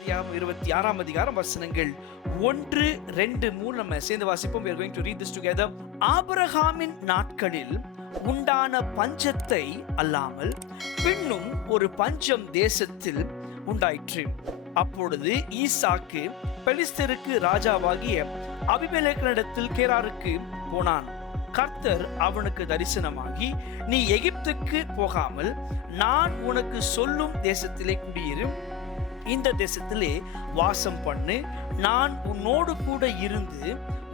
ஆதியாகமம் 26ஆம் அதிகாரம் வசனங்கள் 1, 2, 3 நம்ம சேர்ந்து வாசிப்போம். We are going to read this together. ஆபிரகாமின் நாட்களில் உண்டான பஞ்சத்தை அல்லாமல் பின்னும் ஒரு பஞ்சம் தேசத்தில் உண்டாயிற்று. அப்பொழுது ஈசாக்கு பெலிஸ்தருக்கு ராஜாவாகிய அபிமெலேக்கினிடத்தில் கேராருக்கு போனான். கர்த்தர் அவனுக்கு தரிசனமாகி, நீ எகிப்துக்கு போகாமல் நான் உனக்கு சொல்லும் தேசத்திலே குடியிரு, இந்த தேசத்திலே வாசம் பண்ணு, நான் உன்னோடு கூட இருந்து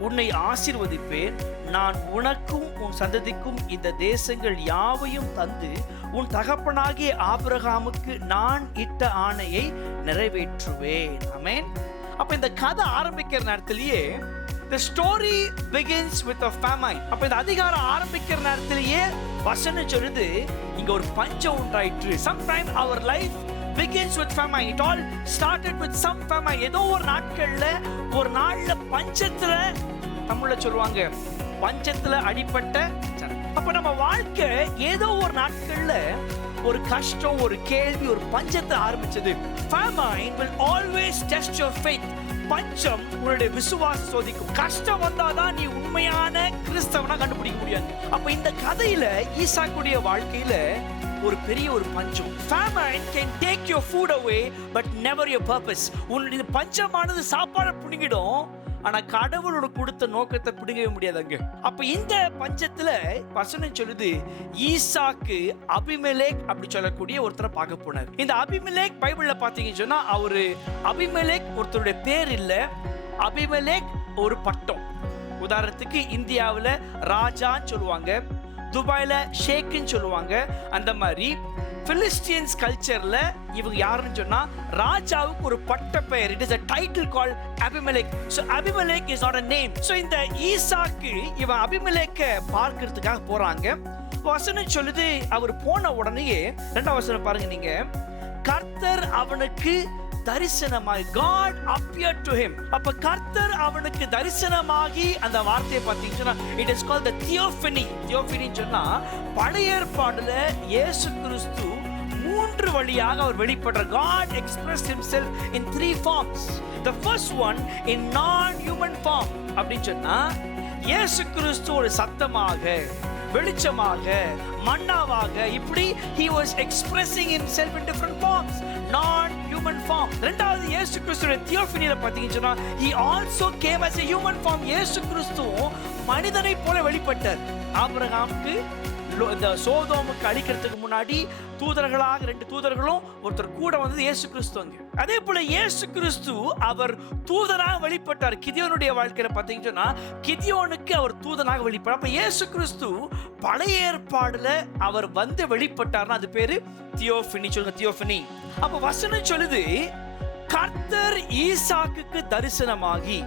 உன்னை ஆசீர்வதிப்பேன், நான் உனக்கும் உன் சந்ததிக்கும் இந்த தேசங்கள் யாவையும் தந்து உன் தகப்பனாகிய ஆபிரகாமுக்கு நான் இட்ட ஆணையை நிறைவேற்றுவேன். ஆமென். அப்ப இந்த கதை ஆரம்பிக்கிற நேரத்திலேயே the story begins with a famine. அப்ப இந்த அதிகாரம் ஆரம்பிக்கிற நேரத்திலேயே வசனம் சொல்லுது, இங்க ஒரு பஞ்சம் உண்டாயிற்று. Sometime our life begins with famine. It all started with some famine. ஏதோ ஒரு நாள்ல பஞ்சத்துல, தமிழ்ல சொல்லுவாங்க பஞ்சத்துல அடிபட்ட. அப்ப நம்ம வாழ்க்கை ஏதோ ஒரு நாட்கள்ல ஒரு கஷ்டம், ஒரு கேள்வி, ஒரு பஞ்சத்தை ஆரம்பிச்சது. Famine will always test your faith. பஞ்சம் உன்னுடைய விசுவாசம் சோதிக்கும். கஷ்டம் வந்தாதான் நீ உண்மையான கிறிஸ்தவனா கண்டுபிடிக்க முடியாது. அப்ப இந்த கதையில ஈசாக்குடைய வாழ்க்கையில ஒரு பெரிய ஒரு பஞ்சம். Famine can take your food away but never your purpose. உன்னுடைய பஞ்சமானது சாப்பாடு பிடுங்கிடும், ஆனா கடவுளோட கொடுத்த நோக்கத்தை பிடுங்கவே முடியாதுங்க. அப்ப இந்த பஞ்சத்துல வசனம் சொல்லுது, ஈசாக்கு அபிமெலேக் அப்படி சொல்லக்கூடிய ஒருத்தரை பார்க்க போனார். இந்த அபிமெலேக் பைபிள்ல பாத்தீங்கன்னு சொன்னா, அவரு அபிமெலேக் ஒருத்தருடைய பேர் இல்ல, அபிமெலேக் ஒரு பட்டம். உதாரணத்துக்கு இந்தியாவில் ராஜான்னு சொல்லுவாங்க, துபாயில ஷேக்குன்னு சொல்லுவாங்க. அந்த மாதிரி பிலிஸ்டியன்ஸ் கல்ச்சர்ல இவங்க யாருன்னு சொன்னா ராஜாவுக்கு ஒரு பட்ட பெயர். It is a title called Abimelech. So Abimelech is not a name. So இந்த ஈசாக்கு இவன் அபிமெலேக்கை பார்க்கிறதுக்காக போறாங்க. வசனம் சொல்லுது, அவர் போன உடனேயே 2ஆம் வசனம் பாருங்க நீங்க, கர்த்தர் அவனுக்கு தரிசனமாகி, God appeared to him. அப்ப கர்த்தர் அவனுக்கு தரிசனமாகி, அந்த வார்த்தையை பார்த்தீங்கன்னா it is called the theophany. theophany சொன்னா பழைய ஏற்பாடுல இயேசு கிறிஸ்து 3 வழியாக அவர் வெளிப்படுறார். God expressed himself in 3 forms. The first one in non-human form. அப்படின்னு சொன்னா இயேசு கிறிஸ்து ஒரு சத்தமாக, வெளிச்சமாக, மன்னாவாக, இப்படி he was expressing himself in different forms, non-human form. இரண்டாவது இயேசு கிறிஸ்துவின் தியோஃபனியில பாத்தீங்கன்னா he also came as a human form. இயேசு கிறிஸ்து மனிதனை போல வெளிப்பட்டார். ஆபிரகாமுக்கு இந்த சோதோமுக்கு அழிக்கிறதுக்கு முன்னாடி தூதர்களாக 2 தூதர்களும் ஒருத்தர் கூட வந்தது இயேசு கிறிஸ்து. அதே போல இயேசு கிறிஸ்து அவர் தூதனாக வெளிப்பட்டார். கிதியோனுடைய வாழ்க்கையில பாத்தீங்கன்னா கிதியோனுக்கு அவர் தூதனாக வெளிப்பட்டார். அப்ப இயேசு கிறிஸ்து பழைய ஏற்பாடுல அவர் வந்து வெளிப்பட்டார்னா அது பேரு தியோஃபனி. சொல்லுங்க தியோஃபனி. அப்ப வசனம் சொல்லுது, கர்த்தர் ஈசாக்குக்கு தரிசனமாகி,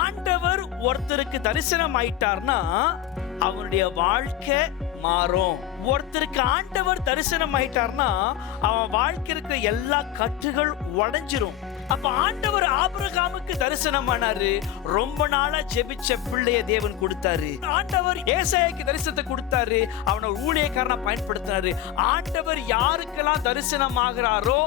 ஆண்டவர் ஒருத்தருக்கு தரிசனம் ஆயிட்டார்னா அவனுடைய வாழ்க்கை மாறும். ஒருத்தருக்கு ஆண்டவர் தரிசனம் ஆயிட்டார்னா அவன் வாழ்க்கைக்கு எல்லா கட்டுகள் உடைஞ்சிரும். அப்ப ஆண்டவர் ஆபிரகாமுக்கு தரிசனம் ஆனாரு, ரொம்ப நாளா ஜெபிச்ச பிள்ளைய தேவன் கொடுத்தாரு. ஆண்டவர் ஏசாயாக்கு தரிசனத்தை கொடுத்தாரு, அவனை ஊழியக்காரனா பயன்படுத்தினாரு. ஆண்டவர் யாருக்கெல்லாம் தரிசனம் ஆகிறாரோ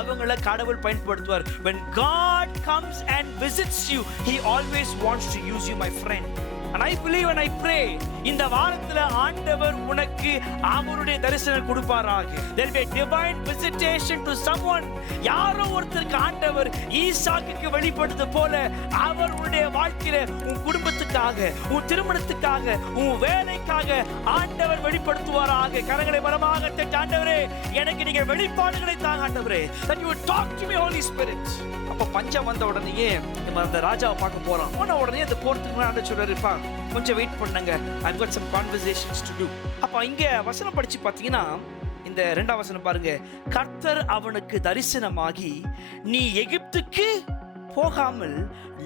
அவங்கள கடவுள் பயன்படுத்துவார். When God comes and visits you, he always wants to use you, my friend. And I believe and I pray, இந்த வாரத்துல ஆண்டவர் உனக்கு அவருடைய தரிசனம் கொடுப்பாராக. There will be a divine visitation to someone. யாரோ ஒருத்தருக்கு ஆண்டவர் ஈசாக்குக்கு வெளிப்படுது போல அவருடைய வாழ்க்கையில உன் குடும்பத்துக்காக, உன் திருமணத்துக்காக, உன் வேலைக்காக ஆண்டவர் வெளிப்படுத்துவாராக. கரங்களை பலமாக தட்டி, ஆண்டவரே எனக்கு நீங்க வெளிப்பாடுகளை தாங்க ஆண்டவரே. That you would talk to me, Holy Spirit. அப்ப பஞ்சம் வந்த உடனேயே நம்ம அந்த ராஜாவை பார்க்க போறோம். போன உடனே அந்த போறதுக்கு ஆண்டவர் சொல்றாருப்பா, கொஞ்சம் வெயிட் பண்ணுங்க, I've got some conversations to do. அப்ப இங்க வசனம் படிச்சு பாத்தீங்கன்னா இந்த 2ஆம் வசனம் பாருங்க, கர்த்தர் அவனுக்கு தரிசனமாகி, நீ எகிப்துக்கு போகாமல்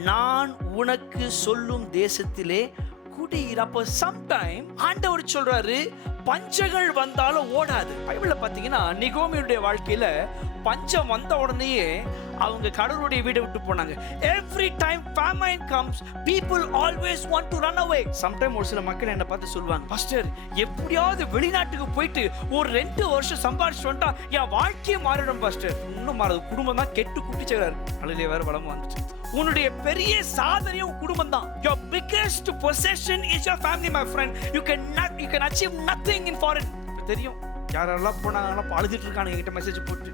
நான் உனக்கு சொல்லும் தேசத்திலே குடியிரு. அப்போ சம்டைம் ஆண்டவர் சொல்றாரு பஞ்சங்கள் வந்தாலும் ஓடாது. பைபிள்ல பாத்தீங்கன்னா நிகோமியுடைய வாழ்க்கையில பஞ்சம் வந்த உடனேயே அவங்க கடவுளுடைய வீட்டை விட்டு போனாங்க. Every time famine comes, people always want to run away. Sometime ஒரு சில மக்கள் என்ன பார்த்து சொல்லுவாங்க, பாஸ்டர் எப்படியாவது வெளிநாட்டுக்கு போயிட்டு ஒரு 2 வருஷம் சம்பாதிச்சு வந்துட்டா என் வாழ்க்கையே மாறிடும் பாஸ்டர். இன்னும் மாறாது, குடும்பம் தான் கெட்டு குட்டிச்சவரா இருக்கு. அழகிய வேற வளம் வந்துச்சு. உன்னுடைய பெரிய சாதனையே உன் குடும்பம் தான். Your biggest possession is your family, my friend. You can achieve nothing in foreign. தெரியும் யாரெல்லாம் போனாங்க அழுதுட்டு இருக்காங்க என்கிட்ட மெசேஜ் போட்டு,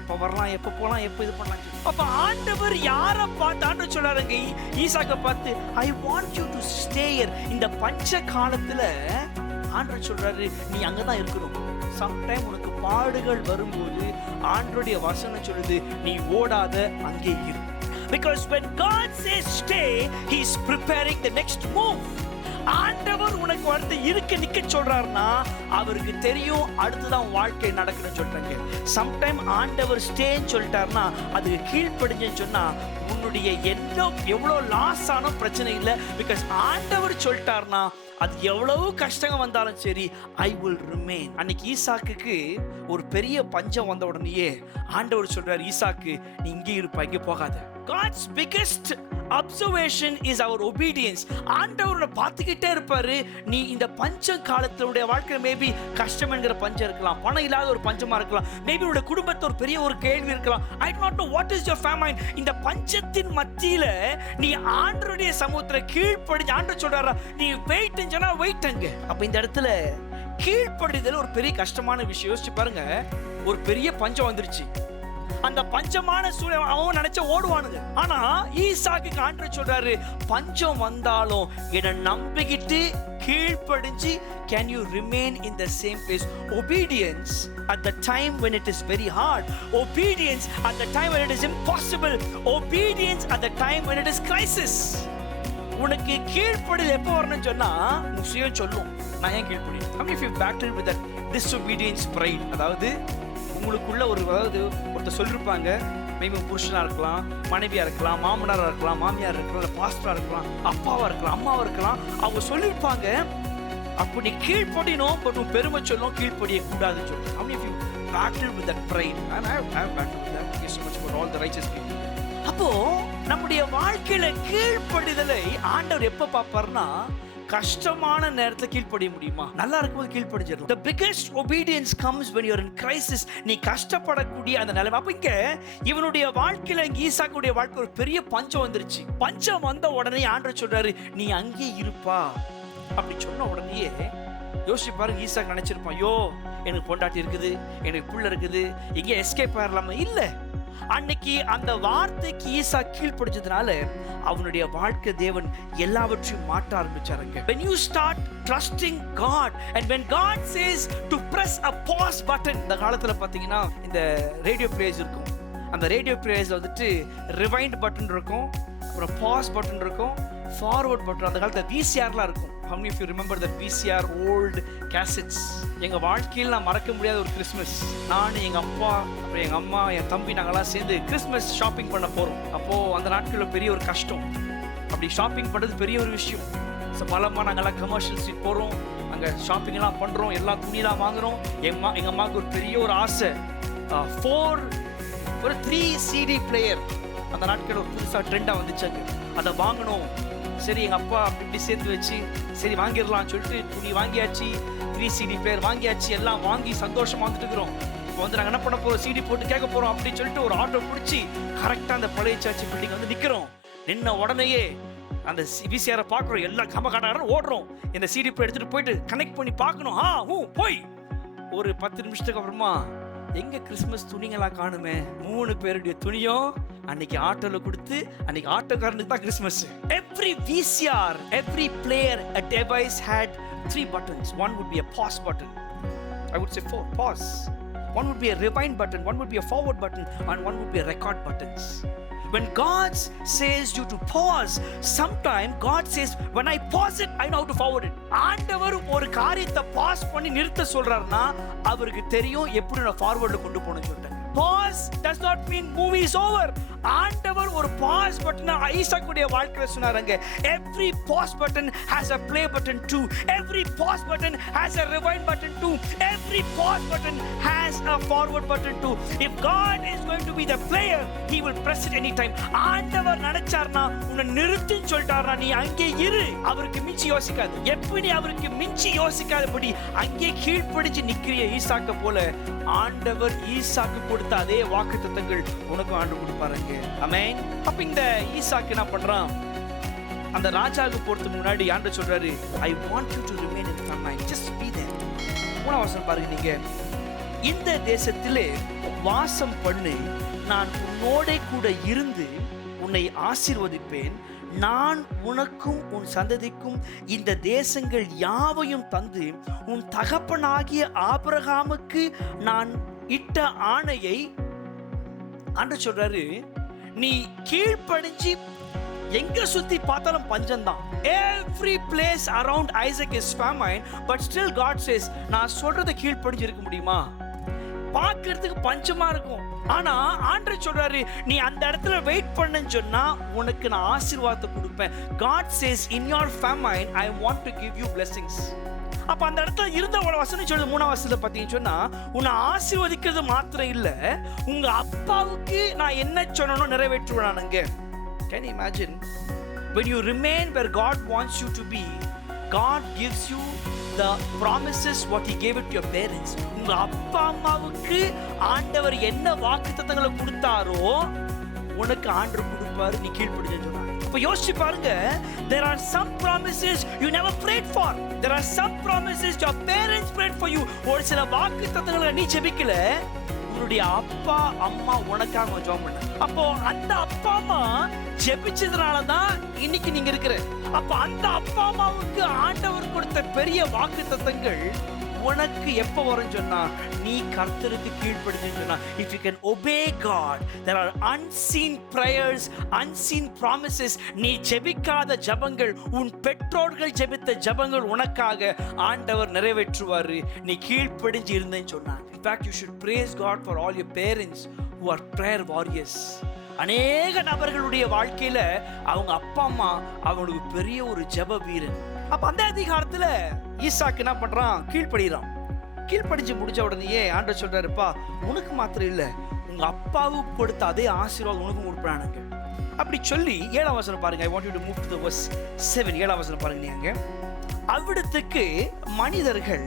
எப்ப வரலாம், எப்ப போலாம், எப்ப இது பண்ணலாம். அப்ப ஆண்டவர் யாரை பார்த்து ஆண்டவர் சொல்றாருங்க, ஈசாக்க பார்த்து, I want you to stay here. இந்த பஞ்ச காலத்துல ஆண்டவர் சொல்றாரு நீ அங்கதான் இருக்கணும். சம்டைம் உனக்கு பாடுகள் வரும்போது ஆண்டவருடைய வசனம் சொல்லுது நீ ஓடாத, அங்கே இரு. Because when God says stay, he is preparing the next move. ஆண்டவர் உனக்கு வந்து இருக்க நிக்க சொல்றாருன்னா அவருக்கு தெரியும் அடுத்துதான் வாழ்க்கை நடக்குன்னு சொல்றாங்க. சம்டைம் ஆண்டவர் ஸ்டேன்னு சொல்லிட்டாருன்னா அதுக்கு கீழ்ப்படிஞ்சுன்னு சொன்னா உன்னுடைய எவ்வளோ லாஸ் ஆன பிரச்சனை இல்லை. பிகாஸ் ஆண்டவர் சொல்லிட்டாருன்னா அது எவ்வளவு கஷ்டங்கள் வந்தாலும் சரி, ஐ வில் ரிமைன். அன்னைக்கு ஈசாக்குக்கு ஒரு பெரிய பஞ்சம் வந்த உடனேயே ஆண்டவர் சொல்றாரு, ஈசாக்கு நீ இங்கே இருப்பா, இங்கே போகாத. God's biggest observation is our obedience. ஆண்டவரை பார்த்துக்கிட்டே இருப்பாரு. நீ இந்த பஞ்ச காலத்தினுடைய வாழ்க்கை மேபி கஷ்டம் என்கிற பஞ்சம் இருக்கலாம், பணம் இல்லாத ஒரு பஞ்சமா இருக்கலாம், மேபி உடைய குடும்பத்தை ஒரு பெரிய ஒரு கேள்வி இருக்கலாம். I do not know what is your famine. இந்த பஞ்சத்தின் மத்தியில நீ ஆண்டவருடைய சமூகத்துல கீழ்ப்படிஞ்சு ஆண்டவர் சொல்றாரா நீ வெயிட் சொன்னா வெயிட்ங்க. அப்ப இந்த இடத்துல கீழ்ப்படிதல் ஒரு பெரிய கஷ்டமான விஷயம். யோசிச்சு பாருங்க, ஒரு பெரிய பஞ்சம் வந்துருச்சு. அந்த பஞ்சமான சூழல் அவன் நினைச்ச ஓடுவானுங்க. ஆனா ஈசாக்கு ஆண்டவர் சொல்றாரு பஞ்சம் வந்தாலும் என்ன நம்பிக்கிட்டு கீழ்ப்படிஞ்சு can you remain in the same place. Obedience at the time when it is very hard, obedience at the time when it is impossible, obedience at the time when it is crisis. உனக்கு கீழ்ப்படிதல் எப்போ வரணும்னு சொன்னா முஸ்லிம் சொல்லும் நான் ஏன் கீழ்ப்படி. I mean if you battle with that disobedience pride, அதாவது உங்களுக்குள்ள ஒருத்தர் சொல்லிருப்பாங்க, மேபி புருஷனா இருக்கலாம், மனைவியா இருக்கலாம், மாமனாரா இருக்கலாம், மாமியார் இருக்கலாம், பாஸ்டரா இருக்கலாம், அப்பாவா இருக்கலாம், அம்மாவா இருக்கலாம். அவங்க சொல்லிருப்பாங்க அப்படி கீழ்ப்படினோம், பட் உன் பெருமை சொல்லும் கீழ்ப்படிய கூடாதுன்னு சொல்லும். I mean if you battle with that pride, and I have battled with that. Thank you so much for all the righteous people. அப்போ நம்முடைய வாழ்க்கையில கீழ்ப்படிதலை ஆண்டவர் எப்ப பார்ப்பார்னா கஷ்டமான நேரத்துல கீழ்ப்படிய முடியுமா? நல்லா இருக்கும்போது கீழ்ப்படிஞ்சிடலாம். The biggest obedience comes when you are in crisis. நீ கஷ்டப்படக்கூடிய அந்த நிலைமை. அப்ப இங்க இவனுடைய வாழ்க்கையில ஈசாக்குடைய வாழ்க்கை ஒரு பெரிய பஞ்சம் வந்துருச்சு. பஞ்சம் வந்த உடனே ஆண்டவர் சொல்றாரு நீ அங்கே இருப்பா. அப்படி சொன்ன உடனேயே யோசிச்சு பாருங்க, ஈசாக்கு நினைச்சிருப்பான், ஐயோ எனக்கு பொண்டாட்டி இருக்குது, எனக்கு புள்ள இருக்குது, எங்க எஸ்கேப் ஆயிரலாமா? இல்ல, அன்னைக்கு அந்த வார்த்தைக்கு ஈசா கீழ்ப்படிச்சதுனால அவனுடைய வாழ்க்கை தேவன் எல்லாவற்றையும் மாற்ற ஆரம்பிச்சாருங்க. When you start trusting God and when God says to press a pause button, இந்த காலத்துல பாத்தீங்கன்னா இந்த ரேடியோ பிளேயர்ஸ் இருக்கும். அந்த ரேடியோ பிளேயர்ஸ்ல வந்துட்டு ரிவைண்ட் பட்டன் இருக்கும், அப்புறம் பாஸ் பட்டன் இருக்கும், ஃபார்வர்ட் பட்டன். அந்த காலத்துல VCRலாம் இருக்கும். How many of you remember that VCR old cassettes? எங்க வாழ்க்கையில் நான் மறக்க முடியாத ஒரு கிறிஸ்மஸ். நான் எங்க அப்பா, அப்புறம் எங்க அம்மா, என் தம்பி, நாங்கெல்லாம் சேர்ந்து கிறிஸ்மஸ் ஷாப்பிங் பண்ண போறோம். அப்போ அந்த நாட்கள்ல பெரிய ஒரு கஷ்டம். அப்படி ஷாப்பிங் பண்றது பெரிய ஒரு விஷயம். பலமா நாங்கெல்லாம் கமர்ஷியல் ஸ்ட்ரீட் போறோம், அங்க ஷாப்பிங் எல்லாம் பண்றோம், எல்லா துணியெல்லாம் வாங்குறோம். எங்க அம்மாவுக்கு ஒரு பெரிய ஒரு ஆசை, 3 CD பிளேயர் அந்த நாட்கள் ஒரு புதுசா ட்ரெண்டா வந்துச்சாங்க, அதை வாங்கணும். சரி எங்க அப்பா அப்படி சேர்த்து வச்சு சரி வாங்கிடலாம் சொல்லிட்டு துணி வாங்கியாச்சு, 3 CD பிளேயர் வாங்கியாச்சு, எல்லாம் வாங்கி சந்தோஷமா வந்துட்டு இருக்கிறோம். இப்போ வந்து நாங்கள் என்ன பண்ண போறோம், CD போட்டு கேட்க போறோம் அப்படின்னு சொல்லிட்டு ஒரு ஆட்டோ பிடிச்சி கரெக்டா அந்த பழைய சர்ச் பில்டிங் வந்து நிக்கிறோம். நின்ன உடனேயே அந்த VCR பார்க்குறோம், எல்லாம் கம ஓடுறோம். இந்த CD பிளேயர் எடுத்துட்டு போயிட்டு கனெக்ட் பண்ணி பார்க்கணும். போய் ஒரு 10 நிமிஷத்துக்கு அப்புறமா எங்க கிறிஸ்மஸ் துணிங்களா காணுமே, 3 பேருடைய துணியும் அன்னைக்கு ஆட்டோல கொடுத்து அன்னைக்கு ஆட்டோக்காரனுக்கு தான் Christmas. Every VCR, every player, a device had 3 buttons. One would be a pause button. I would say 4 pause. One would be a rewind button, one would be a forward button, and one would be a record buttons. When God says you to pause, sometimes God says when I pause it I know how to forward it. ஆண்டவர் ஒரு காரியத்தை pass பண்ணி நிறுத்த சொல்றாருன்னா அவருக்கு தெரியும் எப்படி நான் ஃபார்வர்ட்ல கொண்டு போகணும்னு சொல்லிட்டாங்க. pause does not mean movie is over. ஆண்டவர் ஒரு pause பட்டனை ஈசாக்குடைய வாழ்க்கையில சொன்னாருங்க. Every pause button has a play button too. Every pause button has a rewind button too. Every pause button has a forward button too. If God is going to be the player, he will press it anytime. ஆண்டவர் நினைச்சார்னா உன்னை நிறுத்தின்னு சொல்லிட்டார்னா நீ அங்கே இரு. அவருக்கு மிஞ்சி யோசிக்காது. எப்படி அவருக்கு மிஞ்சி யோசிக்காதபடி அங்கே கீழ்ப்படிச்சு நிக்கிறிய ஈசாக்க போல ஆண்டவர் ஈசாக்கு கொடுத்த அதே வாக்குத்தத்தங்கள் உனக்கும் ஆண்டு கொடுப்பாருங்க. ஆமென். அப்ப இந்த ஈசாக்கு என்ன பண்றான்? அந்த ராஜாவுக்கு போறதுக்கு முன்னாடி ஆண்டவர் சொல்றாரு, I want you to remain in famine. Just be there. மூணாவது வசனம் பாருங்க நீங்க. இந்த தேசத்திலே வாசம் பண்ணு, நான் உன்னோட கூட இருந்து உன்னை ஆசீர்வதிப்பேன். நான் உனக்கும் உன் சந்ததிக்கும் இந்த தேசங்கள் யாவையும் தந்து உன் தகப்பனாகிய ஆபிரகாமுக்கு நான் இட்ட ஆணையை ஆண்டவர் சொல்றாரு, நீ கீழ்ப்படிஞ்சு எங்க சுத்தி பார்த்தாலும் பஞ்சம்தான். Every place around Isaac is famine, but still God says, நான் சொல்றதை கீழ்ப்படிஞ்சு இருக்க முடியுமா? பார்க்கிறதுக்கு பஞ்சமா இருக்கும். ஆனா ஆண்டவர் சொல்றாரு, நீ அந்த இடத்துல வெயிட் பண்ணுன்னு சொன்னா உனக்கு நான் ஆசீர்வாதத்தை கொடுப்பேன். God says, in your famine I want to give you blessings. அப்ப அந்த இடத்துல இருந்த ஒரு வசனம் சொல்லுது, மூணாவது வசனத்துல பாத்தீங்கன்னு சொன்னா, உன்னை ஆசீர்வதிக்கிறது மாத்திரம் இல்ல, உங்க அப்பாவுக்கு நான் என்ன சொன்னனோ நிறைவேற்றுவானுங்க. Can you imagine? When you remain where God wants you to be, God gives you the promises what he gave it to your parents. உங்க அப்பா அம்மாவுக்கு ஆண்டவர் என்ன வாக்குத்தத்தங்களை கொடுத்தாரோ உனக்கு ஆண்டவர் கொடுப்பாரு, நீ கீழ்ப்படிஞ்சு சொன்னாங்க. அப்ப யோசிச்சு பாருங்க, there are some promises you never prayed for. There are some promises your parents prayed for you. ஒரு சில வாக்குத்தத்தங்களை நீ ஜெபிக்கல, உன்னுடைய அப்பா அம்மா உனக்காக ஜெபம் பண்ணாங்க. அப்போ அந்த அப்பா அம்மா ஜெபிச்சதுனாலதான் இன்னைக்கு நீங்க இருக்கிற. அப்ப அந்த அப்பா அம்மாவுக்கு ஆண்டவர் கொடுத்த பெரிய வாக்குத்தத்தங்கள் உனக்கு எப்ப வரும் சொன்னா, நீ கர்த்தருக்கு கீழ்ப்படிஞ்சு சொன்னா. If you can obey God, there are unseen prayers, unseen promises. நீ ஜெபிக்காத ஜெபங்கள், உன் பெற்றோர்கள் ஜெபித்த ஜெபங்கள் உனக்காக ஆண்டவர் நிறைவேற்றுவாரு, நீ கீழ்ப்படிஞ்சு இருந்தேன்னு சொன்னாங்க. In fact, you should praise God for all your parents who are prayer warriors. அநேக நபர்களுடைய வாழ்க்கையில அவங்க அப்பா அம்மா அவங்களுக்கு பெரிய ஒரு ஜெப வீரன். அப்ப அந்த அதிகாரத்துல ஈசாக்கு என்ன பண்றான்? கீழ்ப்படிறான். கீழ்ப்படிஞ்சு முடிஞ்ச உடனேயே ஆண்டவர் சொல்றாருப்பா, உனக்கு மாத்திரம் இல்ல, உங்க அப்பாவுக்கு கொடுத்த அதே ஆசீர்வாதம் உனக்கும் கொடுப்பானுங்க. அப்படி சொல்லி 7ஆம் வசனம் பாருங்க. I want you to move to the verse 7. 7ஆம் வசனம் பாருங்க நீங்க. அவ்விடத்துக்கு மனிதர்கள்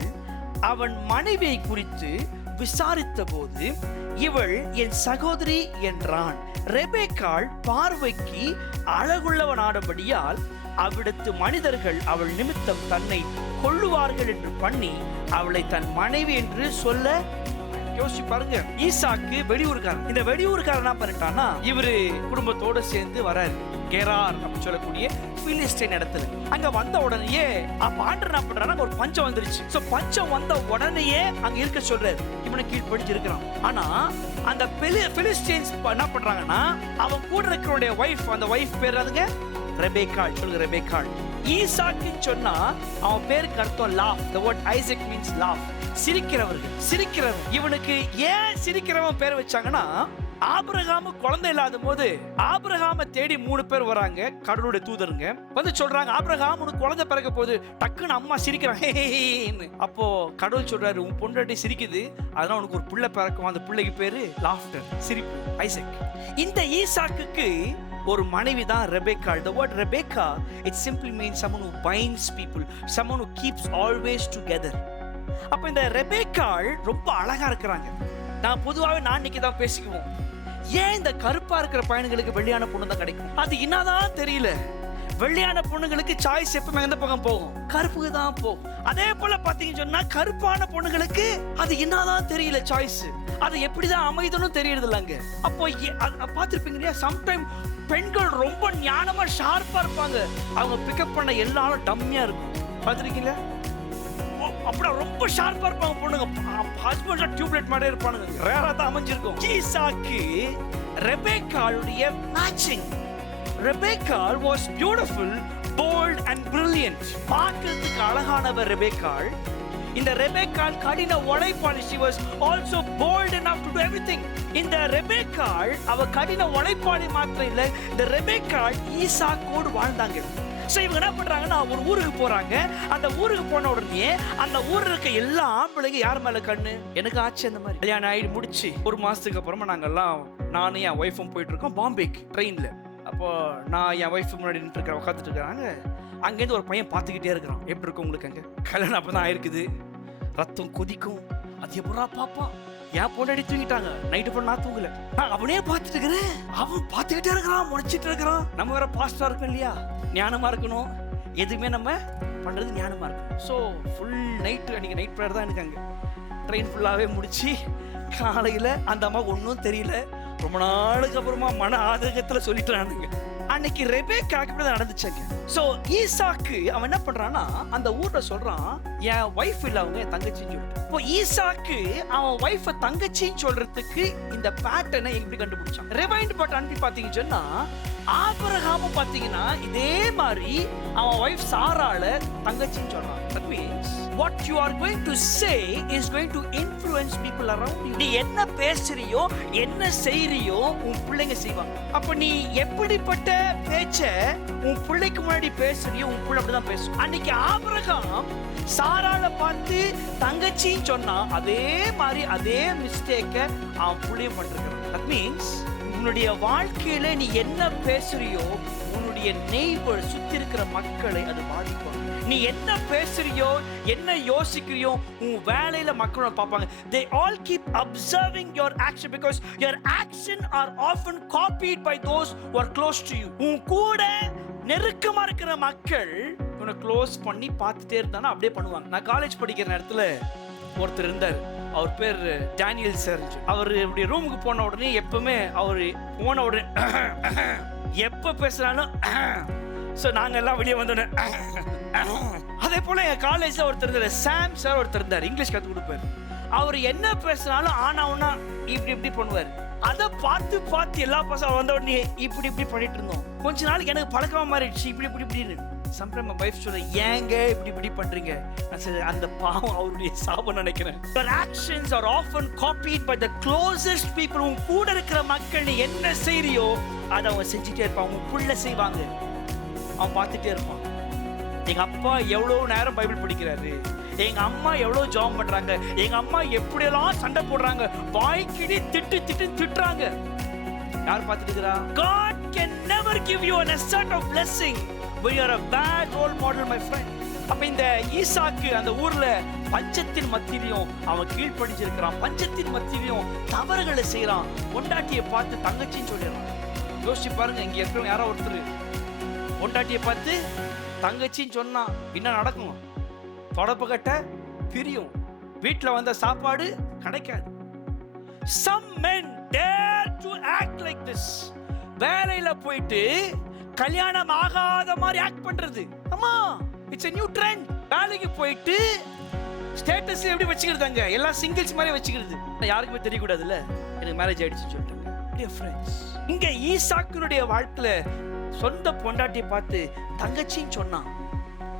அவன் மனைவியை குறித்து விசாரித்த போது, இவள் என் சகோதரி என்றான். ரெபேக்காள் பார்வைக்கு அழகுள்ளவனானபடியால் அவ்விடத்து மனிதர்கள் அவள் நிமித்தம் தன்னை கொல்லுவார்கள் என்று பண்ணி அவளை தன் மனைவி என்று சொல்ல. யோசிச்சு பாருங்க, ஈசாக்கு வெளியூர்காரன். இந்த வெளியூர்காரன் என்ன பண்ணிட்டான்னா, இவரு குடும்பத்தோட சேர்ந்து வராரு கெரார் அப்படின்னு சொல்லக்கூடிய பிலிஸ்தீன் இடத்துல. அங்க வந்த உடனேயே ஆண்டவர் என்ன பண்றாரு, ஒரு பஞ்சம் வந்துருச்சு. சோ பஞ்சம் வந்த உடனேயே அங்க இருக்க சொல்றாரு, இவனை கீழ்ப்படிஞ்சு இருக்கிறான். ஆனா அந்த பிலிஸ்தீன்ஸ் என்ன பண்றாங்கன்னா, அவன் கூட இருக்கிறவனுடைய வைஃப், அந்த வைஃப் பேர் அதுங்க ரெபேக்காள். சொல்லுங்க ரெபேக்காள். ஈசாக்குன்னு சொன்னா அவன் பேருக்கு அர்த்தம் laugh. The word Isaac means laugh. சிரிக்கிறவர்கள், சிரிக்கிறவன். இவனுக்கு ஏன் சிரிக்கிறவன் பேர் வச்சாங்கன்னா, ஆபிரகாமு குழந்தை இல்லாத போது ஆபிரகாம தேடி 3 பேர் வராங்க, கடவுளுடைய தூதருங்க. வந்து சொல்றாங்க, ஆபிரகாம் உனக்கு குழந்தை பிறக்க போகுது. டக்குன்னு அம்மா சிரிக்கிறாங்க. அப்போ கடவுள் சொல்றாரு, உன் பொண்டாட்டி சிரிக்குது, அதனால உனக்கு ஒரு பிள்ளை பிறக்கும். அந்த பிள்ளைக்கு பேரு லாஃப்டர், சிரிப்பு, ஐசக். இந்த ஈசாக்குக்கு ஒரு மனைவி தான் ரெபேக்காள். The word Rebecca, it simply means someone who binds people, someone who keeps always together. அப்ப இந்த ரெபேக்காள் ரொம்ப அழகா இருக்கிறாங்க. நான் பொதுவாகவே நான் இன்னைக்கு தான் பேசிக்குவோம், ஏன் இந்த கருப்பா இருக்கிற பையன்களுக்கு வெள்ளையான பொண்ணு தான் கிடைக்கும்? அது என்னதான் தெரியல. வெள்ளையான பொண்ணுங்களுக்கு சாய்ஸ் எப்பவுமே எந்த பக்கம் போகும்? கருப்புக்கு தான் போகும். அதே போல பாத்தீங்கன்னு சொன்னா கருப்பான பொண்ணுங்களுக்கு அது என்னதான் தெரியல சாய்ஸ். அது எப்படிதான் அமைதுன்னு தெரியறது இல்லங்க. அப்போ பாத்திருப்பீங்க இல்லையா, சம்டைம் பெண்கள் ரொம்ப ஞானமா ஷார்ப்பா இருப்பாங்க, அவங்க பிக்கப் பண்ண எல்லாரும் டம்மியா இருக்கும். பாத்திருக்கீங்களா? அப்படி ரொம்ப ஷார்ப்பா இருப்பாங்க பொண்ணுங்க, ஹஸ்பண்ட் டியூப்லைட் மாதிரி இருப்பானுங்க. ரேரா தான் அமைஞ்சிருக்கும். ஈசாக்கு ரெபேக்காளுடைய matching. ரெபேக்காள் was beautiful, bold and brilliant. பார்க்கிறதுக்கு அழகானவர் ரெபேக்காள். இந்த ரெபெக்காள் கடின உழைப்பாளி. she was also bold enough to do everything. இந்த ரெபெக்காள் அவ கடின உழைப்பாளி மாத்திரம் இல்ல, இந்த ரெபெக்காள் ஈசாக்கோடு வாழ்ந்தாங்க. சோ இவங்க என்ன பண்றாங்கன்னா ஒரு ஊருக்கு போறாங்க. அந்த ஊருக்கு போன உடனே அந்த ஊர்ல இருக்க எல்லா ஆம்பளைங்க யார் மேல கண்ணு? எனக்கு ஆச்சு அந்த மாதிரி. கல்யாணம் ஆயிடு முடிச்சு ஒரு மாசத்துக்கு அப்புறமா நாங்கெல்லாம் நானும் என் ஒய்ஃபும் போயிட்டு இருக்கோம் பாம்பேக்கு ட்ரெயின்ல. அப்போ நான் என் ஒய்ஃப் முன்னாடி நின்று இருக்கிற உட்காந்துட்டு இருக்கிறாங்க. அங்கேருந்து ஒரு பையன் பார்த்துக்கிட்டே இருக்கிறான். எப்படி இருக்கும் உங்களுக்கு? அங்கே கல்யாணம் அப்பதான் ஆயிருக்குது, ரத்தம் கொதிக்கும். அது எப்படா பாப்பா என் பொண்டாடி தூங்கிட்டாங்க, நைட்டு போல நான் தூங்கல, நான் அவனே பார்த்துட்டு இருக்கிறேன். அவன் பார்த்துக்கிட்டே இருக்கிறான், முளைச்சிட்டு இருக்கிறான். நம்ம வேற பாஸ்டா இருக்கோம் இல்லையா, ஞானமா இருக்கணும், எதுவுமே நம்ம பண்றது ஞானமா இருக்கணும். ஸோ ஃபுல் நைட்டு அன்னைக்கு நைட் ப்ரேயர் தான் எனக்கு. அங்கே ட்ரெயின் ஃபுல்லாகவே முடிச்சு காலையில் அந்த அம்மா ஒன்றும் தெரியல. ரொம்ப நாளுக்கு அப்புறமா மன ஆதங்கத்தில் சொல்லிட்டுறானுங்க. அன்னைக்கு ரெபெக்காக்கு இப்படி தான் நடந்துச்சாங்க. ஸோ ஈசாக்கு அவன் என்ன பண்றான்னா அந்த ஊர்ல சொல்றான் என் ஒய்ஃப் இல்ல அவங்க என் தங்கச்சின்னு சொல்லிட்டு. இப்போ ஈசாக்கு அவன் ஒய்ஃபை தங்கச்சின்னு சொல்றதுக்கு இந்த பேட்டர்னை எப்படி கண்டுபிடிச்சான்? ரிவைண்ட் பட் அனுப்பி பாத்தீங்கன்னு சொன்னா ஆபிரகாமும் பாத்தீங்கன்னா இதே மாதிரி அவன் ஒய்ஃப் சாராள தங்கச்சின்னு சொல்றான். That means what you are going to say is going to influence people around you. நீ என்ன பேசுறியோ என்ன செய்றியோ உன் பிள்ளைங்க செய்வாங்க. அப்ப நீ எப்படிப்பட்ட பேச்ச உன் பிள்ளைக்கு முன்னாடி பேசுறியோ உன் பிள்ளை அப்படிதான் பேசும். அன்னைக்கு ஆபிரகாம் சாராள பார்த்து தங்கச்சின்னு சொன்னா அதே மாதிரி அதே மிஸ்டேக்க அவன் பிள்ளையும் பண்றான். That means உன்னுடைய வாழ்க்கையில நீ என்ன பேசுறியோ உன்னுடைய நெய்பர் சுத்தி இருக்கிற மக்களை அது பாதிக்கும். நீ என்ன பேசுறியோ என்ன யோசிக்கிறியோ உன் வேலையில மக்களோட பார்ப்பாங்க. They all keep observing your action because your action are often copied by those who are close to you. உன் கூட நெருக்கமா இருக்கிற மக்கள் உன்னை க்ளோஸ் பண்ணி பார்த்துட்டே இருந்தானா அப்படியே பண்ணுவாங்க. நான் காலேஜ் படிக்கிற நேரத்துல ஒருத்தர் இருந்தார், அவர் பேர் டேனியல் சார். அவர் இப்படி ரூமுக்கு போன உடனே எப்பவுமே அவர் போன உடனே எப்ப பேசுறாலும் ஸோ நாங்க எல்லாம் வெளியே வந்தோடனே அதே போல என் காலேஜ்ல ஒருத்தர் இருந்தார், சாம் சார் ஒருத்தர் இருந்தார், இங்கிலீஷ் கற்றுக் கொடுப்பாரு. அவர் என்ன பேசுனாலும் ஆனா இப்படி இப்படி பண்ணுவார். அதை பார்த்து பார்த்து எல்லா பசங்க வந்த உடனே இப்படி இப்படி பண்ணிட்டு இருந்தோம். கொஞ்ச நாளைக்கு எனக்கு பழக்கமா மாறிடுச்சு இப்படி இப்படி இப்படின்னு. சம்டைம் மை வைஃப் சொல்ல ஏங்க இப்படி இப்படி பண்றீங்க? அந்த பாவம் அவருடைய சாபம் நினைக்கிறேன். Your actions are often copied by the closest people. உன் கூட இருக்கிற மக்கள் நீ என்ன செய்றியோ அதை அவங்க செஞ்சுட்டே இருப்பாங்க. உன் புள்ள செய்வாங்க, அவன் பார்த்துட்டே இருப்பான். எங்க அப்பா எவ்வளவு நேரம் பைபிள் படிக்கிறாரு, எங்க அம்மா எவ்வளவு ஜெபம் பண்றாங்க, எங்க அம்மா எப்படியெல்லாம் சண்டை போடுறாங்க, வாய்க்கிடி திட்டு திட்டு திட்டுறாங்க. யார் பார்த்துட்டு இருக்கிறா? God can never give you an assert of blessing when you are a bad role model, my friend. அப்ப இந்த ஈசாக்கு அந்த ஊர்ல பஞ்சத்தின் மத்தியிலும் அவன் கீழ்ப்படிஞ்சிருக்கிறான், பஞ்சத்தின் மத்தியிலும் தவறுகளை செய்யறான். பொண்டாட்டியை பார்த்து தங்கச்சின்னு சொல்லிடுறான். யோசிச்சு பாருங்க, இங்க இருக்கிறவங்க யாரோ ஒருத்தர் பொண்டாட்டியை பார்த்து தங்கச்சின்னு சொன்னா என்ன நடக்கும்? தொடப்பு கட்ட பிரியும், வீட்டுல வந்த சாப்பாடு கிடைக்காது. Some men dare to act like this. வேலையில போயிட்டு கல்யாணம் ஆகாத மாதிரி ஆக்ட் பண்றது. ஆமா, இட்ஸ் a new trend. வேலைக்கு போயிட்டு ஸ்டேட்டஸ் எப்படி வச்சுக்கிறதாங்க, எல்லாம் சிங்கிள்ஸ் மாதிரி வச்சுக்கிறது. யாருக்குமே தெரியக்கூடாதுல்ல எனக்கு மேரேஜ் ஆயிடுச்சுன்னு சொல்லிட்டாங்க. Dear friends, இங்க ஈசாக்குனுடைய வாழ்க்கையில சொந்த பொண்டாட்டியை பார்த்து தங்கச்சின்னு சொன்னான்.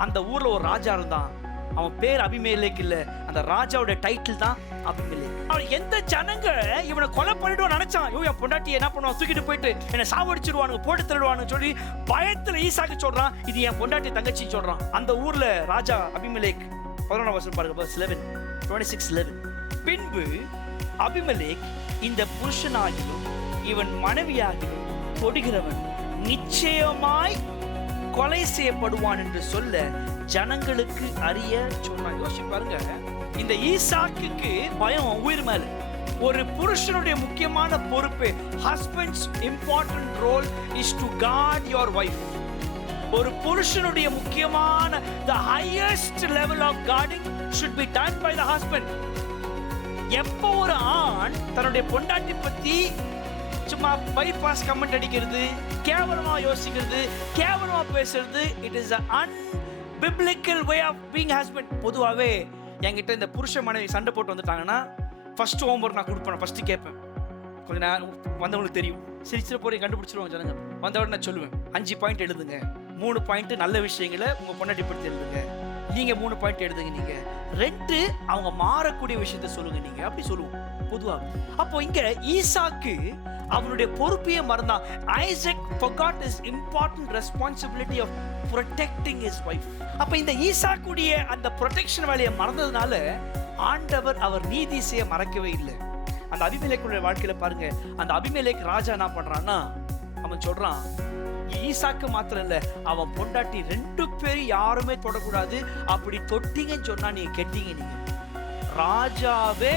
அந்த ஊர்ல ஒரு ராஜா இருந்தான், அவன் பேர் அபிமெலேக் இல்ல, அந்த ராஜாவோட டைட்டில் தான் அபிமெலேக். அவன் எந்த ஜனங்க இவனை கொலை பண்ணிடுவான்னு நினைச்சான். ஐயோ என் பொண்டாட்டி என்ன பண்ணுவான், தூக்கிட்டு போயிட்டு என்னை சாவடிச்சிருவானுங்க, போட்டு தள்ளிடுவான்னு சொல்லி பயத்துல ஈசாக்கு சொல்றான் இது என் பொண்டாட்டி தங்கச்சி சொல்றான். அந்த ஊர்ல ராஜா அபிமெலேக் 11 வருஷம் பாருங்க, 26:11. பின்பு அபிமெலேக் இந்த புருஷனாகிலும் இவன் மனைவியாகிலும் தொடுகிறவன் நிச்சயமாய் கொலை செய்யப்படுவான் என்று சொல்ல ஜனங்களுக்கு அறிய சொன்னான். யோசிச்சு பாருங்க, இந்த ஈசாக்குக்கு பயம் உயிர் மேல. ஒரு புருஷனுடைய முக்கியமான பொறுப்பு, husband's important role is to guard your wife. ஒரு புருஷனுடைய முக்கியமான the highest level of guarding should be done by the husband. எப்போ ஒரு ஆண் தன்னுடைய பொண்டாட்டி பத்தி சும்மா பைபாஸ் கமெண்ட் அடிக்கிறது, கேவலமா யோசிக்கிறது, கேவலமா பேசுறது, it is unbiblical way of being husband. பொதுவாகவே என்கிட்ட இந்த புருஷ மனைவி சண்டை போட்டு வந்துட்டாங்கன்னா ஃபர்ஸ்ட் ஹோம்ஒர்க் நான் கொடுப்பேன், ஃபர்ஸ்ட் கேட்பேன். கொஞ்ச நேரம் வந்தவங்களுக்கு தெரியும், சிரிச்சிட போறீங்க கண்டுபிடிச்சிருவாங்க ஜனங்க. வந்தவொடனே நான் சொல்லுவேன் 5 பாயிண்ட் எழுதுங்க, 3 பாயிண்ட் நல்ல விஷயங்களை உங்க பொண்டாட்டி பற்றி எழுதுங்க, நீங்க 3 பாயிண்ட் எழுதுங்க. நீங்க 2 அவங்க மாறக்கூடிய விஷயத்தை சொல்லுங்க. நீங்க அப்படி சொல்லுவோம் பொதுவா. அப்போ இங்க ஈசாக்கு அவனுடைய பொறுப்பையே மறந்தான். Isaac forgot his important responsibility of protecting his wife. அப்ப இந்த ஈசாக்குடைய அந்த ப்ரொடெக்ஷன் வேலையை மறந்ததுனால ஆண்டவர் அவர் நீதி செய்ய மறக்கவே இல்லை. அந்த அபிமெலேக்குடைய வாழ்க்கையில பாருங்க, அந்த அபிமெலேக் ராஜா என்ன பண்றான்னா, அவன் சொல்றான் ஈசாக்கு மாத்திரம் இல்ல, அவன் பொண்டாட்டி 2 பேரும் யாருமே தொடக்கூடாது, அப்படி தொட்டீங்கன்னு சொன்னா நீங்க கெட்டீங்க. நீங்க ராஜாவே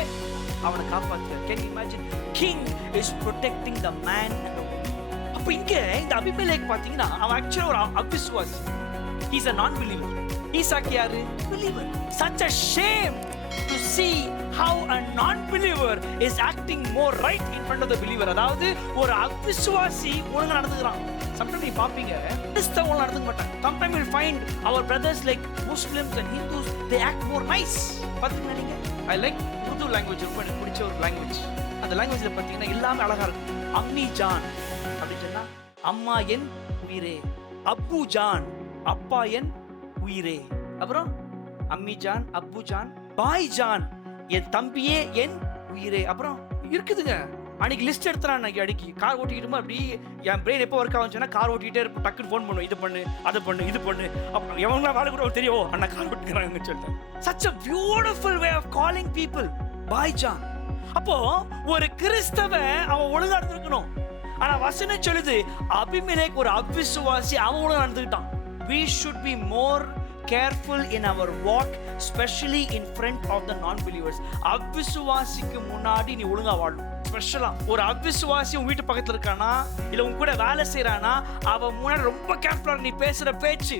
அவனை காப்பாத்துறார். Can you imagine? King is protecting the man and the woman. அப்ப இங்க இந்த அபிமெலேக் பாத்தீங்கன்னா அவன் ஆக்சுவலா ஒரு அவிசுவாசி. He is a non-believer. ஈசாக்கு யாரு? believer. Such a shame to see how a non-believer is acting more right in front of the believer. அதாவது ஒரு அவிசுவாசி ஒழுங்கா நடந்துக்கிறான். Sometimes நீ பாப்பீங்க கிறிஸ்தவங்க நடந்துக்க மாட்டாங்க. Sometimes you'll find our brothers like Muslims and Hindus, they act more nice. பாத்தீங்களா நீங்க? I like Urdu language, ரொம்ப எனக்கு பிடிச்ச ஒரு லாங்குவேஜ். அந்த லாங்குவேஜ்ல பாத்தீங்கன்னா எல்லாமே அழகா இருக்கும். அம்மி ஜான் அப்படின்னு சொன்னா அம்மா என் உயிரே, அப்பு ஜான் அப்பா என் உயிரே, அப்புறம் அம்மி ஜான், அப்பு ஜான், பாய் ஜான் என் தம்பியே என் உயிரே. அப்புறம் இருக்குதுங்க. அன்னைக்கு லிஸ்ட் எடுத்துறான். அன்னைக்கு கார் ஓட்டிக்கிட்டு அப்படி என் பிரெயின் எப்போ ஒர்க் ஆகுச்சுன்னா கார் ஓட்டிக்கிட்டே இருப்போம். டக்குன்னு ஃபோன் பண்ணுவோம், இது பண்ணு அதை பண்ணு இது பண்ணு. அப்புறம் எவங்களா வேலை கூட தெரியும் அண்ணா கார் ஓட்டிக்கிறாங்கன்னு சொல்லிட்டு. Such a beautiful way of calling people bye John. அப்போ ஒரு கிறிஸ்தவ அவன் ஒழுங்கா இருந்திருக்கணும். ஆனா வசனம் சொல்லுது அபிமெலேக் ஒரு அவிசுவாசி, அவன் ஒழுங்கா நடந்துக்கிட்டான். We should be more careful in our walk, especially in front of the non-believers. அவிசுவாசிக்கு முன்னாடி நீ ஒழுங்கா வாழணும். ஸ்பெஷலா ஒரு அவிசுவாசி உன் வீட்டு பக்கத்துல இருக்கானா இல்ல உன் கூட வேலை செய்யறானா, அவன் முன்னாடி ரொம்ப கேர்ஃபுல்லா நீ பேசுற பேச்சு.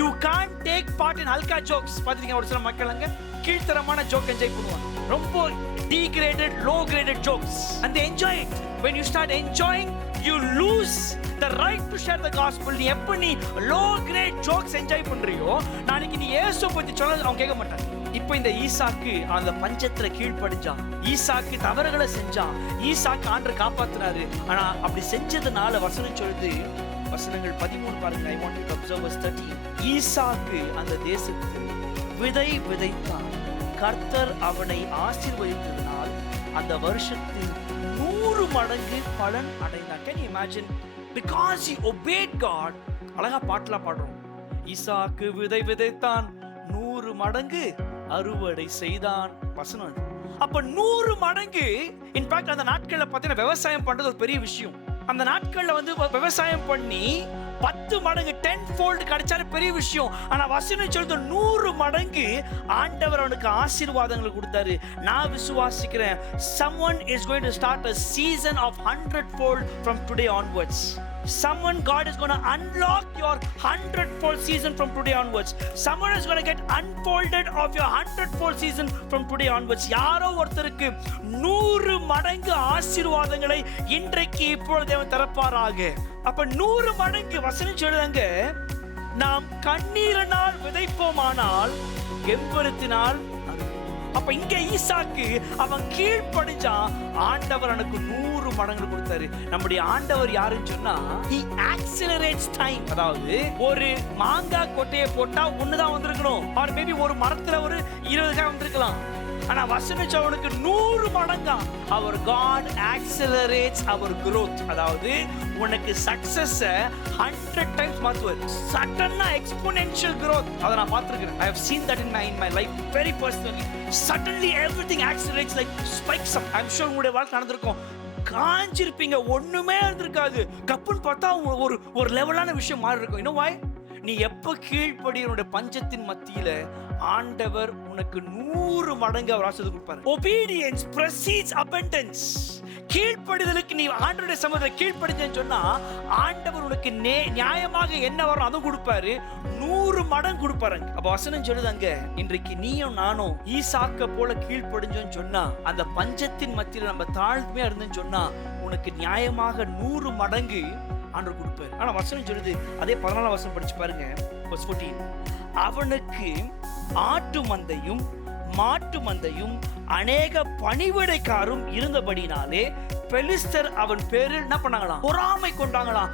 You can't take part in halka jokes. பாத்தீங்க ஒரு சில மக்கள் அங்க கீழ்த்தரமான ஜோக் என்ஜாய் பண்ணுவாங்க, ரொம்ப degraded low graded jokes, and they enjoy it. When you start enjoying, you lose the right to share the gospel. நீ எப்ப நீ low grade jokes என்ஜாய் பண்றியோ, நாளைக்கு நீ இயேசு பத்தி சொன்னா அவங்க கேட்க மாட்டாங்க. இப்போ இந்த ஈசாக்கு அந்த பஞ்சத்துல கீழ்ப்படிஞ்சான், ஈசாக்கு தவறுகளை செஞ்சான், ஈசாக்கு ஆண்டவர் காப்பாத்தினாரு. ஆனா அப்படி செஞ்சதுனால வசனம் சொல்லுது, வசனங்கள் 13 பாருங்க. I want you to observe verse 13. ஈசாக்கு அந்த தேசத்தில் விதை விதைத்தான், கர்த்தர் அவனை ஆசீர்வதித்ததனால் அந்த வருஷத்தில் 100 மடங்கு பலன் அடைந்தான். Can you imagine? Because he obeyed God. அழகா பாட்டுல பாடுறோம், ஈசாக்கு விதை விதைத்தான் 100 மடங்கு அறுவடை செய்தான். வசனம். அப்ப 100 மடங்கு. இன்ஃபேக்ட் அந்த நாட்கள்ல பார்த்தீங்கன்னா விவசாயம் பண்றது ஒரு பெரிய விஷயம். அந்த நாட்கள்ல விவசாயம் பண்ணி 10 மடங்கு 10-fold கிடைச்சாலும் பெரிய விஷயம். ஆனா வசனம் சொல்றது 100 மடங்கு ஆண்டவர் அவனுக்கு ஆசீர்வாதங்களை கொடுத்தாரு. நான் விசுவாசிக்கிறேன், someone is going to start a season of 100-fold from today onwards. Someone, God is going to unlock your 100-fold season from today onwards. Someone is going to get unfolded of your 100-fold season from today onwards. யாரோ ஒருத்தருக்கு 100 மடங்கு ஆசீர்வாதங்களை இன்றைக்கு இப்பொழுது தேவன் தரப்பாராக. அப்ப 100 மடங்கு வசனம் சொல்லுங்க, நாம் கண்ணீரினால் விதைப்போமானால் கெம்பரத்தினால். அப்ப இங்க ஈசாக்கு அவன் கீழ்ப்படிஞ்சான், ஆண்டவர் எனக்கு 100 மடங்கு கொடுத்தாரு. நம்முடைய ஆண்டவர் யாருன்னு சொன்னா, he accelerates time. அதாவது ஒரு மாங்காய் கொட்டையை போட்டா ஒண்ணுதான் வந்திருக்கணும், ஆர் மேபி ஒரு மரத்துல ஒரு 20 வந்திருக்கலாம். ஆனா வசனம் அவனுக்கு 100 மடங்கா அவர் God accelerates our growth. அதாவது உனக்கு சக்சஸ் 100 times மாத்துவார். சடனா exponential growth. அத நான் பார்த்திருக்கேன். I have seen that in my life very personally. Suddenly everything accelerates like spikes up. I'm sure உங்களுடைய வாழ்க்கை நடந்திருக்கும். காஞ்சிருப்பீங்க, ஒண்ணுமே இருந்திருக்காது, கப்புன்னு பார்த்தா ஒரு லெவலான விஷயம் மாறி இருக்கும். You know why? நீ எப்ப கீழ்ப்படியனுடைய பஞ்சத்தின் மத்தியில ஆண்டவர் உனக்கு 100 மடங்கு அவர் ஆசீர்வாதம் கொடுப்பார். Obedience precedes abundance. கீழ்ப்படிதலுக்கு நீ ஆண்டவருடைய சமூகத்தில் கீழ்ப்படிஞ்சேன்னு சொன்னா ஆண்டவர் உனக்கு நியாயமாக என்ன வரும் அதை கொடுப்பாரு, 100 மடங்கு கொடுப்பாரு. அப்ப வசனம் சொல்லுதாங்க, இன்றைக்கு நீயும் நானும் ஈசாக்க போல கீழ்ப்படிஞ்சோன்னு சொன்னா, அந்த பஞ்சத்தின் மத்தியில நம்ம தாழ்மையா இருந்தேன்னு சொன்னா உனக்கு நியாயமாக 100 மடங்கு ஆண்டவர் கொடுப்பாரு. ஆனா வசனம் சொல்லுது, அதே 14 வசனம் படிச்சு பாருங்க, verse 14. அவனுக்கு ஆட்டு மந்தையும் மாட்டு மந்தையும் அநேக பணிவிடைக்காரும் இருந்தபடினாலே பெலிஸ்தர் அவன் பேரில் என்ன பண்ணாங்களாம்? பொறாமை கொண்டாங்களாம்.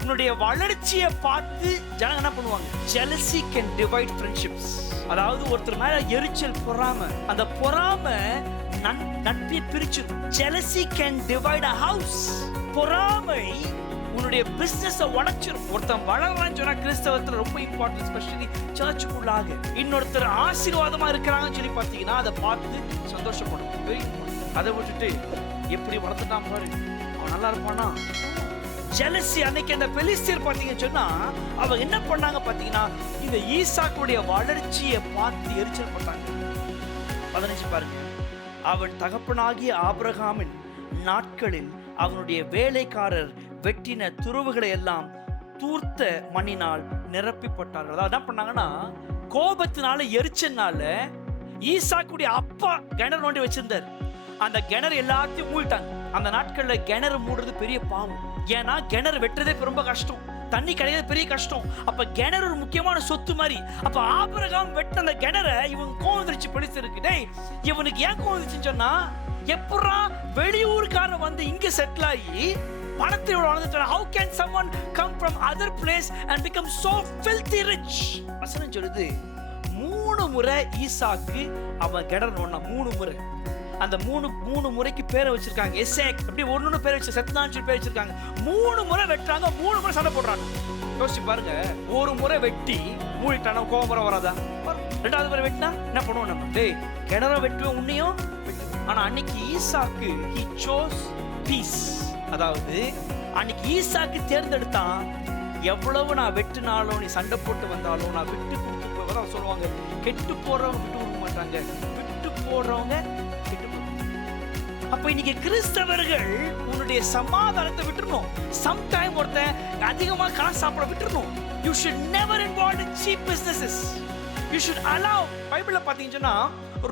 உன்னுடைய வளர்ச்சியை பார்த்து ஜனங்க என்ன பண்ணுவாங்க? jealousy can divide friendships. அதாவது ஒருத்தர் மேல எரிச்சல், பொறாமை, அந்த பொறாமை நட்பை பிரிச்சிடும். jealousy can divide a house. பொறாமை உன்னுடைய பிசினஸ் உடைச்சிரும். ஒருத்தன் வளர்றான்னு சொன்னா கிறிஸ்தவத்துல ரொம்ப இம்பார்ட்டன்ட், ஸ்பெஷலி சர்ச்சுக்குள்ளாக. இன்னொருத்தர் ஆசீர்வாதமா இருக்கிறாங்கன்னு சொல்லி பார்த்தீங்கன்னா அதை பார்த்து சந்தோஷப்படும். அதை விட்டுட்டு எப்படி வளர்த்துட்டான் பாரு, அவன் நல்லா இருப்பானா? ஜெலசி. அன்னைக்கு அந்த பெலிஸ்தர் பார்த்தீங்கன்னு சொன்னா அவங்க என்ன பண்ணாங்க பார்த்தீங்கன்னா, இந்த ஈசாக்குடைய வளர்ச்சியை பார்த்து எரிச்சல் பட்டாங்க. 15 பாருங்க. அவன் தகப்பனாகிய ஆபிரகாமின் நாட்களில் அவனுடைய வேலைக்காரர் வெட்டின துருவுகளை எல்லாம் தூர்த்த மண்ணினால் நிரப்பிப்பட்டார்கள். அதாவது என்ன பண்ணாங்கன்னா, கோபத்தினால எரிச்சல்னால ஈசாக்குடைய அப்பா கிணறு நோண்டி வச்சிருந்தார். அந்த கிணறு எல்லாத்தையும் மூடிட்டாங்க. அந்த நாட்கள்ல கிணறு மூடுறது பெரிய பாவம். ஏன்னா கிணறு வெட்டுறதே ரொம்ப கஷ்டம், தண்ணி கிடையாது பெரிய கஷ்டம். அப்ப கிணறு ஒரு முக்கியமான சொத்து மாதிரி. அப்ப ஆபிரகாம் வெட்டின அந்த கிணற இவன் கோவந்திரிச்சு பெலிஸ்தருக்கு. டேய், இவனுக்கு ஏன் கோவந்திரிச்சுன்னு சொன்னா, எப்படா வெளியூருக்காரன் வந்து இங்க செட்டில் ஆகி பணத்தை வளர்ந்துட்டான்? How can someone come from other place and become so filthy rich? வசனம் சொல்லுது, 3 முறை ஈசாக்கு அவன் கிணறு நோண்டா. 3 முறை. அந்த மூணு முறைக்கு பேரை வச்சிருக்காங்க. எசேக் அப்படி ஒன்னு பேர் வச்சு, செத்னான்னு சொல்லி பேர் வச்சிருக்காங்க. 3 முறை வெட்டுறாங்க, 3 முறை சண்டை போடுறாங்க. யோசிச்சு பாருங்க, ஒரு முறை வெட்டி மூடிட்டானா கோபம் முறை வராதா? 2வது முறை வெட்டினா என்ன பண்ணுவோம் நம்ம? டேய், கிணற வெட்டுவோம் உன்னையும். ஆனா அன்னைக்கு ஈசாக்கு he chose peace. அதாவது அன்னைக்கு ஈசாக்கு தேர்ந்தெடுத்தான், எவ்வளவு நான் வெட்டினாலும் நீ சண்டை போட்டு வந்தாலும் நான் விட்டு கொடுத்து போய் சொல்லுவாங்க. கெட்டு போறவங்க விட்டு கொடுக்க மாட்டாங்க, விட்டு போறவங்க கெட்டு போறாங்க. அப்ப இன்னைக்கு கிறிஸ்தவர்கள் உன்னுடைய சமாதானத்தை விட்டுறணும். சம்டைம் ஒருத்தன் அதிகமா காசு சாப்பிட விட்டுறணும். You should never involve in cheap businesses. You should allow. பைபிள்ல பாத்தீங்கன்னா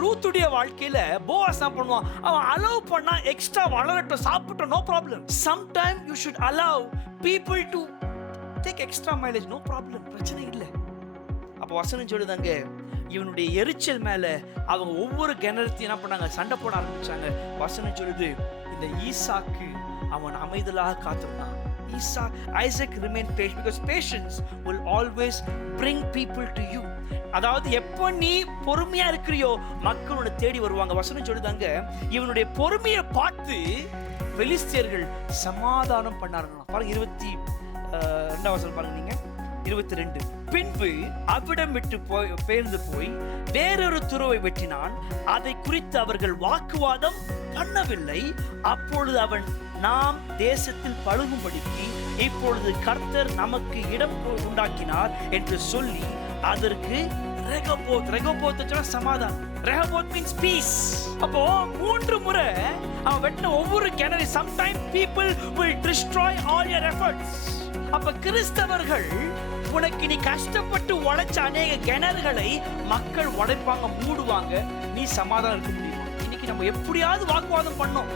ரூத்துடைய வாழ்க்கையில போவாஸ் என்ன பண்ணுவான்? அவன் அலோவ் பண்ணா எக்ஸ்ட்ரா வளரட்டும், சாப்பிட்டோம், no problem. Sometime you should allow people to take extra mileage, no problem, பிரச்சனை இல்லை. அப்ப வசனம் சொல்லுதாங்க, இவனுடைய எரிச்சல் மேல அவங்க ஒவ்வொரு கிணறத்தையும் என்ன பண்ணாங்க? சண்டை போட ஆரம்பிச்சாங்க. வசனம் சொல்லுது, இந்த ஈசாக்கு அவன் அமைதலாக காத்திருந்தான். Isaac remained patient because patience will always bring people to you. அதாவது எப்ப நீ பொறுமையா இருக்கிறியோ மக்கள் உன்னை தேடி வருவாங்க. வசனம் சொல்லுதாங்க, இவனுடைய பொறுமையை பார்த்து பெலிஸ்தியர்கள் சமாதானம் பண்ணார்களாம். பாருங்க 22 வசனம் பாருங்க நீங்க. 22. பின்பு அவ்விடம் விட்டு பெயர்ந்து போய் வேறொரு துருவை வெட்டினான். அதை குறித்து அவர்கள் வாக்குவாதம் பண்ணவில்லை. அப்பொழுது அவன், நாம் தேசத்தில் பழுகும்படிக்கு இப்பொழுது கர்த்தர் நமக்கு இடம் உண்டாக்கினார் என்று சொல்லி அதற்கு ரெகோபோத் சமாதானம். Rehoboth means peace. அப்போ 3 முறை அவன் வெட்டின ஒவ்வொரு கிணறு. sometime people will destroy all your efforts. அப்ப கிறிஸ்தவர்கள், உனக்கு நீ கஷ்டப்பட்டு உடைச்ச அநேக கிணறுகளை மக்கள் உடைப்பாங்க, மூடுவாங்க. நீ சமாதானம் இருக்க முடியுமா? இன்னைக்கு நம்ம எப்படியாவது வாக்குவாதம் பண்ணோம்,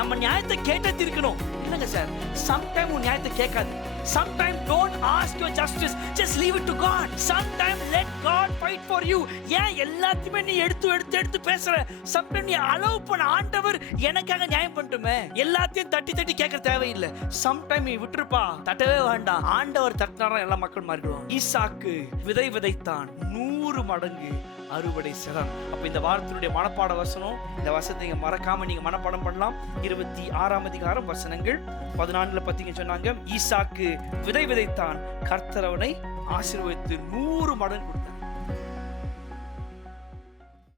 நம்ம நியாயத்தை கேட்டு தீர்க்கணும். இல்லைங்க சார், சம்டைம் உன் நியாயத்தை கேட்காது. Sometimes don't ask your justice, just leave it to God. Sometimes let God fight for you. ஏன் எல்லாத்தையுமே நீ எடுத்து பேசுற? Sometimes நீ allow பண்ண, ஆண்டவர் எனக்காக நியாயம் பண்ணட்டுமே, எல்லாத்தையும் தட்டி கேட்க தேவையில்லை. Sometimes நீ விட்டுருப்பா, தட்டவே வேண்டாம். ஆண்டவர் தட்டினாரா எல்லா மக்கள் மாறிடுவாங்க. ஈசாக்கு விதைத்தான், 100 மடங்கு அறுவடை செலன். அப்ப இந்த வாரத்தினுடைய மனப்பாட வசனம், இந்த வசனத்தை மறக்காம நீங்க மனப்பாடம் பண்ணலாம். 26ஆம் அதிகாரம் வசனங்கள் 14 பார்த்தீங்கன்னு சொன்னாங்க, ஈசாக்கு விதைத்தான், கர்த்தர் அவனை ஆசீர்வதித்து 100 மடங்கு கொடுத்தார்.